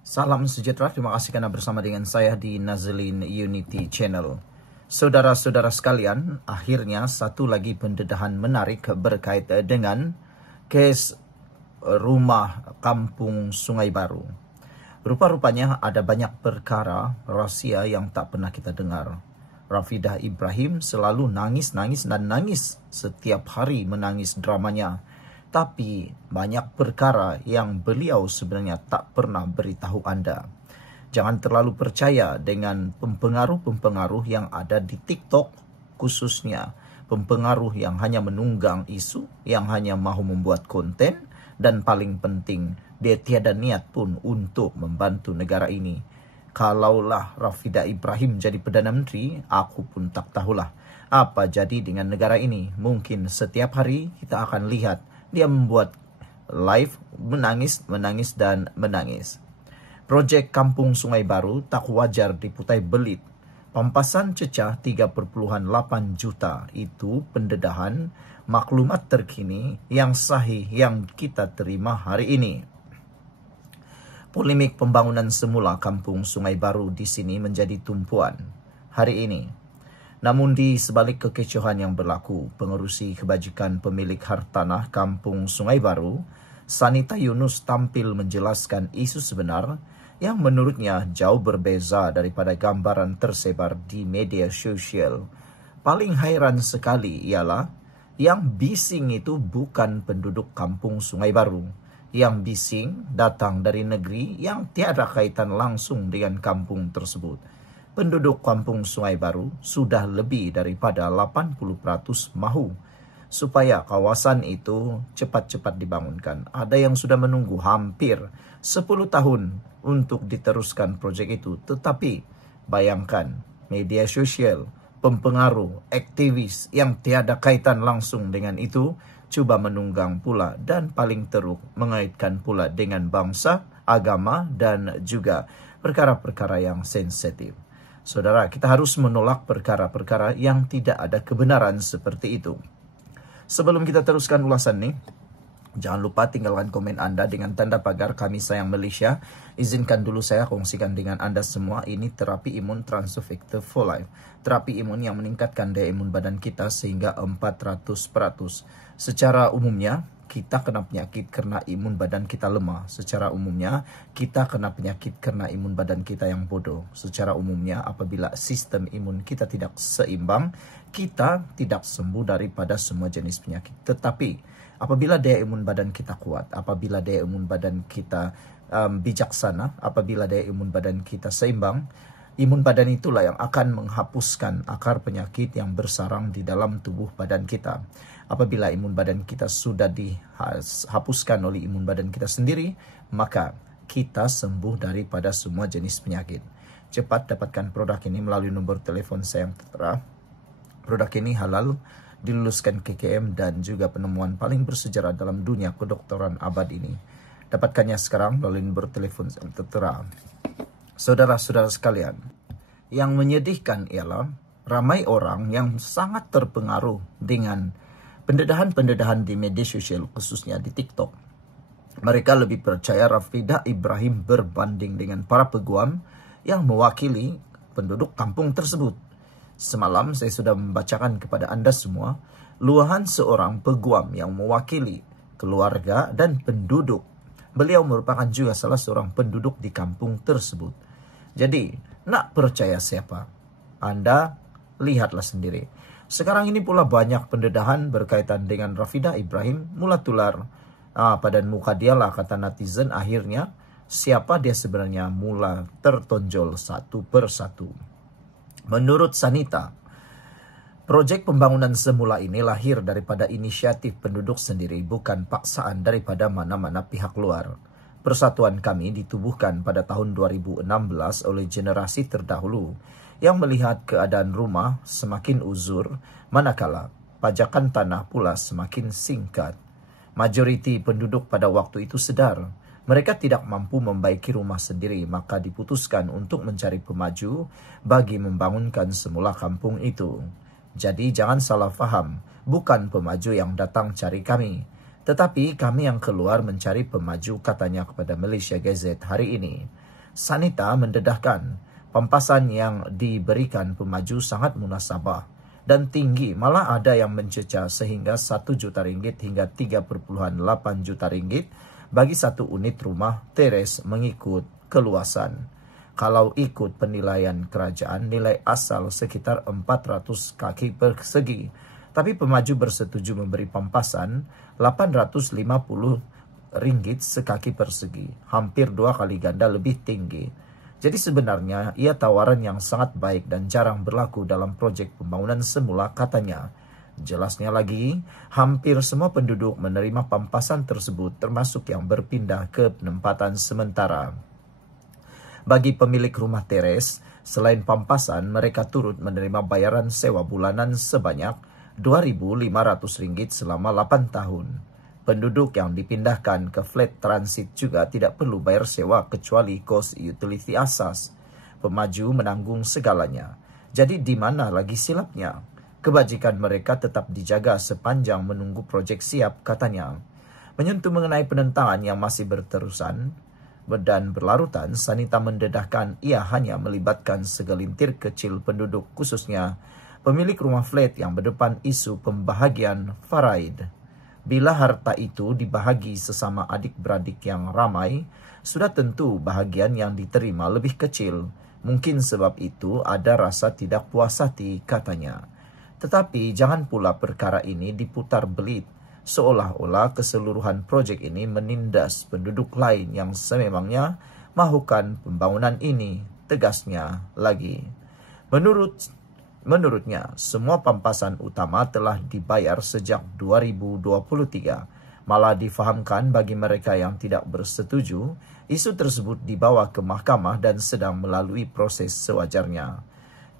Salam sejahtera, terima kasih karena bersama dengan saya di Nazlin Unity Channel. Saudara-saudara sekalian, akhirnya satu lagi pendedahan menarik berkait dengan kes rumah kampung Sungai Baru. Rupa-rupanya ada banyak perkara rahasia yang tak pernah kita dengar. Rafidah Ibrahim selalu nangis dan nangis, setiap hari menangis dramanya. Tapi banyak perkara yang beliau sebenarnya tak pernah beritahu Anda. Jangan terlalu percaya dengan pempengaruh-pempengaruh yang ada di TikTok khususnya. Pempengaruh yang hanya menunggang isu, yang hanya mahu membuat konten, dan paling penting, dia tiada niat pun untuk membantu negara ini. Kalaulah Rafidah Ibrahim jadi Perdana Menteri, aku pun tak tahulah apa jadi dengan negara ini. Mungkin setiap hari kita akan lihat dia membuat live menangis dan menangis. Proyek Kampung Sungai Baru tak wajar diputai belit. Pampasan cecah 3,8 juta itu pendedahan maklumat terkini yang sahih yang kita terima hari ini. Polemik pembangunan semula Kampung Sungai Baru di sini menjadi tumpuan hari ini. Namun di sebalik kekecohan yang berlaku, pengerusi kebajikan pemilik hartanah Kampung Sungai Baru, Sanita Yunus tampil menjelaskan isu sebenar yang menurutnya jauh berbeza daripada gambaran tersebar di media sosial. Paling hairan sekali ialah yang bising itu bukan penduduk Kampung Sungai Baru. Yang bising datang dari negeri yang tiada kaitan langsung dengan kampung tersebut. Penduduk Kampung Sungai Baru sudah lebih daripada 80% mahu supaya kawasan itu cepat-cepat dibangunkan. Ada yang sudah menunggu hampir 10 tahun untuk diteruskan proyek itu. Tetapi bayangkan media sosial, pempengaruh, aktivis yang tiada kaitan langsung dengan itu coba menunggang pula dan paling teruk mengaitkan pula dengan bangsa, agama dan juga perkara-perkara yang sensitif. Saudara, kita harus menolak perkara-perkara yang tidak ada kebenaran seperti itu. Sebelum kita teruskan ulasan ini, jangan lupa tinggalkan komen Anda dengan tanda pagar Kami Sayang Malaysia. Izinkan dulu saya kongsikan dengan Anda semua, ini terapi imun Transfective for Life. Terapi imun yang meningkatkan daya imun badan kita sehingga 400%. Secara umumnya, kita kena penyakit karena imun badan kita lemah. Secara umumnya, kita kena penyakit karena imun badan kita yang bodoh. Secara umumnya, apabila sistem imun kita tidak seimbang, kita tidak sembuh daripada semua jenis penyakit. Tetapi, apabila daya imun badan kita kuat, apabila daya imun badan kita bijaksana, apabila daya imun badan kita seimbang, imun badan itulah yang akan menghapuskan akar penyakit yang bersarang di dalam tubuh badan kita. Apabila imun badan kita sudah dihapuskan oleh imun badan kita sendiri, maka kita sembuh daripada semua jenis penyakit. Cepat dapatkan produk ini melalui nomor telepon saya yang tertera. Produk ini halal, diluluskan KKM dan juga penemuan paling bersejarah dalam dunia kedokteran abad ini. Dapatkannya sekarang melalui nomor telepon yang tertera. Saudara-saudara sekalian, yang menyedihkan ialah ramai orang yang sangat terpengaruh dengan pendedahan-pendedahan di media sosial, khususnya di TikTok. Mereka lebih percaya Rafidah Ibrahim berbanding dengan para peguam yang mewakili penduduk kampung tersebut. Semalam saya sudah membacakan kepada Anda semua luahan seorang peguam yang mewakili keluarga dan penduduk. Beliau merupakan juga salah seorang penduduk di kampung tersebut. Jadi, nak percaya siapa? Anda lihatlah sendiri. Sekarang ini pula banyak pendedahan berkaitan dengan Rafidah Ibrahim mula tular pada muka dialah, kata netizen. Akhirnya siapa dia sebenarnya mula tertonjol satu persatu. Menurut Sanita, proyek pembangunan semula ini lahir daripada inisiatif penduduk sendiri, bukan paksaan daripada mana-mana pihak luar. Persatuan kami ditubuhkan pada tahun 2016 oleh generasi terdahulu yang melihat keadaan rumah semakin uzur, manakala pajakan tanah pula semakin singkat. Majoriti penduduk pada waktu itu sedar mereka tidak mampu membaiki rumah sendiri, maka diputuskan untuk mencari pemaju bagi membangunkan semula kampung itu. Jadi jangan salah faham, bukan pemaju yang datang cari kami, tetapi kami yang keluar mencari pemaju, katanya kepada Malaysia Gazette hari ini. Sanita mendedahkan pampasan yang diberikan pemaju sangat munasabah dan tinggi, malah ada yang mencecah sehingga 1 juta ringgit hingga 3,8 juta ringgit bagi satu unit rumah teres mengikut keluasan. Kalau ikut penilaian kerajaan, nilai asal sekitar 400 kaki persegi. Tapi pemaju bersetuju memberi pampasan 850 ringgit sekaki persegi, hampir 2 kali ganda lebih tinggi. Jadi sebenarnya ia tawaran yang sangat baik dan jarang berlaku dalam proyek pembangunan semula, katanya. Jelasnya lagi, hampir semua penduduk menerima pampasan tersebut termasuk yang berpindah ke penempatan sementara. Bagi pemilik rumah teres, selain pampasan, mereka turut menerima bayaran sewa bulanan sebanyak Rp2.500 selama 8 tahun. Penduduk yang dipindahkan ke flat transit juga tidak perlu bayar sewa kecuali kos utility asas. Pemaju menanggung segalanya. Jadi di mana lagi silapnya? Kebajikan mereka tetap dijaga sepanjang menunggu proyek siap, katanya. Menyentuh mengenai penentangan yang masih berterusan dan berlarutan, Sanita mendedahkan ia hanya melibatkan segelintir kecil penduduk, khususnya pemilik rumah flat yang berdepan isu pembahagian faraid. Bila harta itu dibahagi sesama adik-beradik yang ramai, sudah tentu bahagian yang diterima lebih kecil. Mungkin sebab itu ada rasa tidak puas hati, katanya. Tetapi jangan pula perkara ini diputar belit, seolah-olah keseluruhan proyek ini menindas penduduk lain yang sememangnya mahukan pembangunan ini, tegasnya lagi. Menurutnya, semua pampasan utama telah dibayar sejak 2023. Malah difahamkan bagi mereka yang tidak bersetuju, isu tersebut dibawa ke mahkamah dan sedang melalui proses sewajarnya.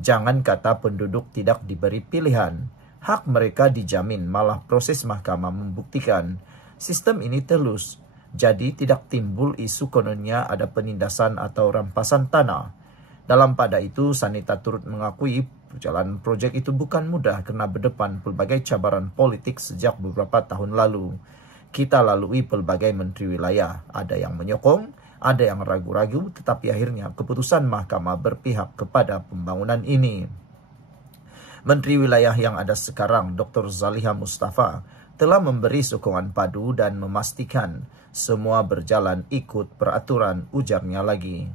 Jangan kata penduduk tidak diberi pilihan, hak mereka dijamin, malah proses mahkamah membuktikan sistem ini telus. Jadi tidak timbul isu kononnya ada penindasan atau rampasan tanah. Dalam pada itu, Sanita turut mengakui perjalanan proyek itu bukan mudah karena berdepan pelbagai cabaran politik sejak beberapa tahun lalu. Kita lalui pelbagai menteri wilayah, ada yang menyokong, ada yang ragu-ragu, tetapi akhirnya keputusan mahkamah berpihak kepada pembangunan ini. Menteri wilayah yang ada sekarang, Dr. Zaliha Mustafa, telah memberi sokongan padu dan memastikan semua berjalan ikut peraturan, ujarnya lagi.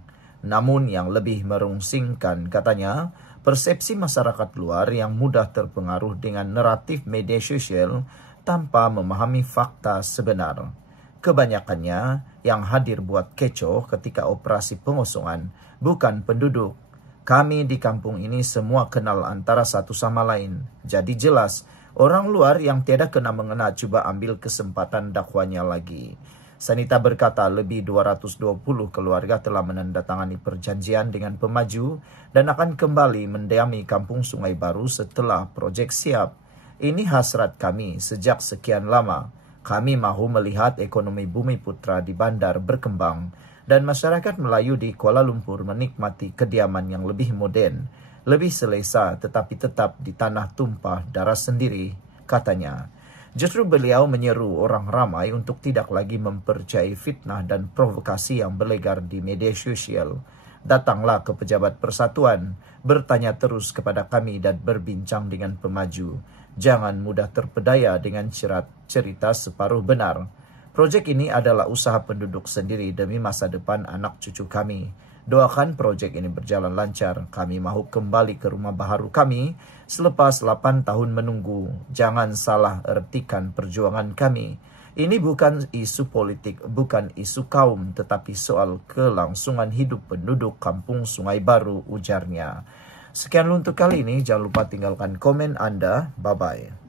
Namun yang lebih merungsingkan, katanya, persepsi masyarakat luar yang mudah terpengaruh dengan naratif media sosial tanpa memahami fakta sebenar. Kebanyakannya yang hadir buat kecoh ketika operasi pengosongan bukan penduduk. Kami di kampung ini semua kenal antara satu sama lain. Jadi jelas, orang luar yang tiada kena mengena cuba ambil kesempatan dakwanya lagi. Sanita berkata lebih 220 keluarga telah menandatangani perjanjian dengan pemaju dan akan kembali mendiami kampung Sungai Baru setelah proyek siap. Ini hasrat kami sejak sekian lama. Kami mahu melihat ekonomi Bumi Putra di bandar berkembang dan masyarakat Melayu di Kuala Lumpur menikmati kediaman yang lebih moden, lebih selesa tetapi tetap di tanah tumpah darah sendiri, katanya. Justru beliau menyeru orang ramai untuk tidak lagi mempercayai fitnah dan provokasi yang berlegar di media sosial. Datanglah ke pejabat persatuan, bertanya terus kepada kami dan berbincang dengan pemaju. Jangan mudah terpedaya dengan cerita separuh benar. Proyek ini adalah usaha penduduk sendiri demi masa depan anak cucu kami. Doakan proyek ini berjalan lancar. Kami mahu kembali ke rumah baharu kami selepas 8 tahun menunggu. Jangan salah ertikan perjuangan kami. Ini bukan isu politik, bukan isu kaum, tetapi soal kelangsungan hidup penduduk kampung Sungai Baru, ujarnya. Sekian untuk kali ini. Jangan lupa tinggalkan komen Anda. Bye-bye.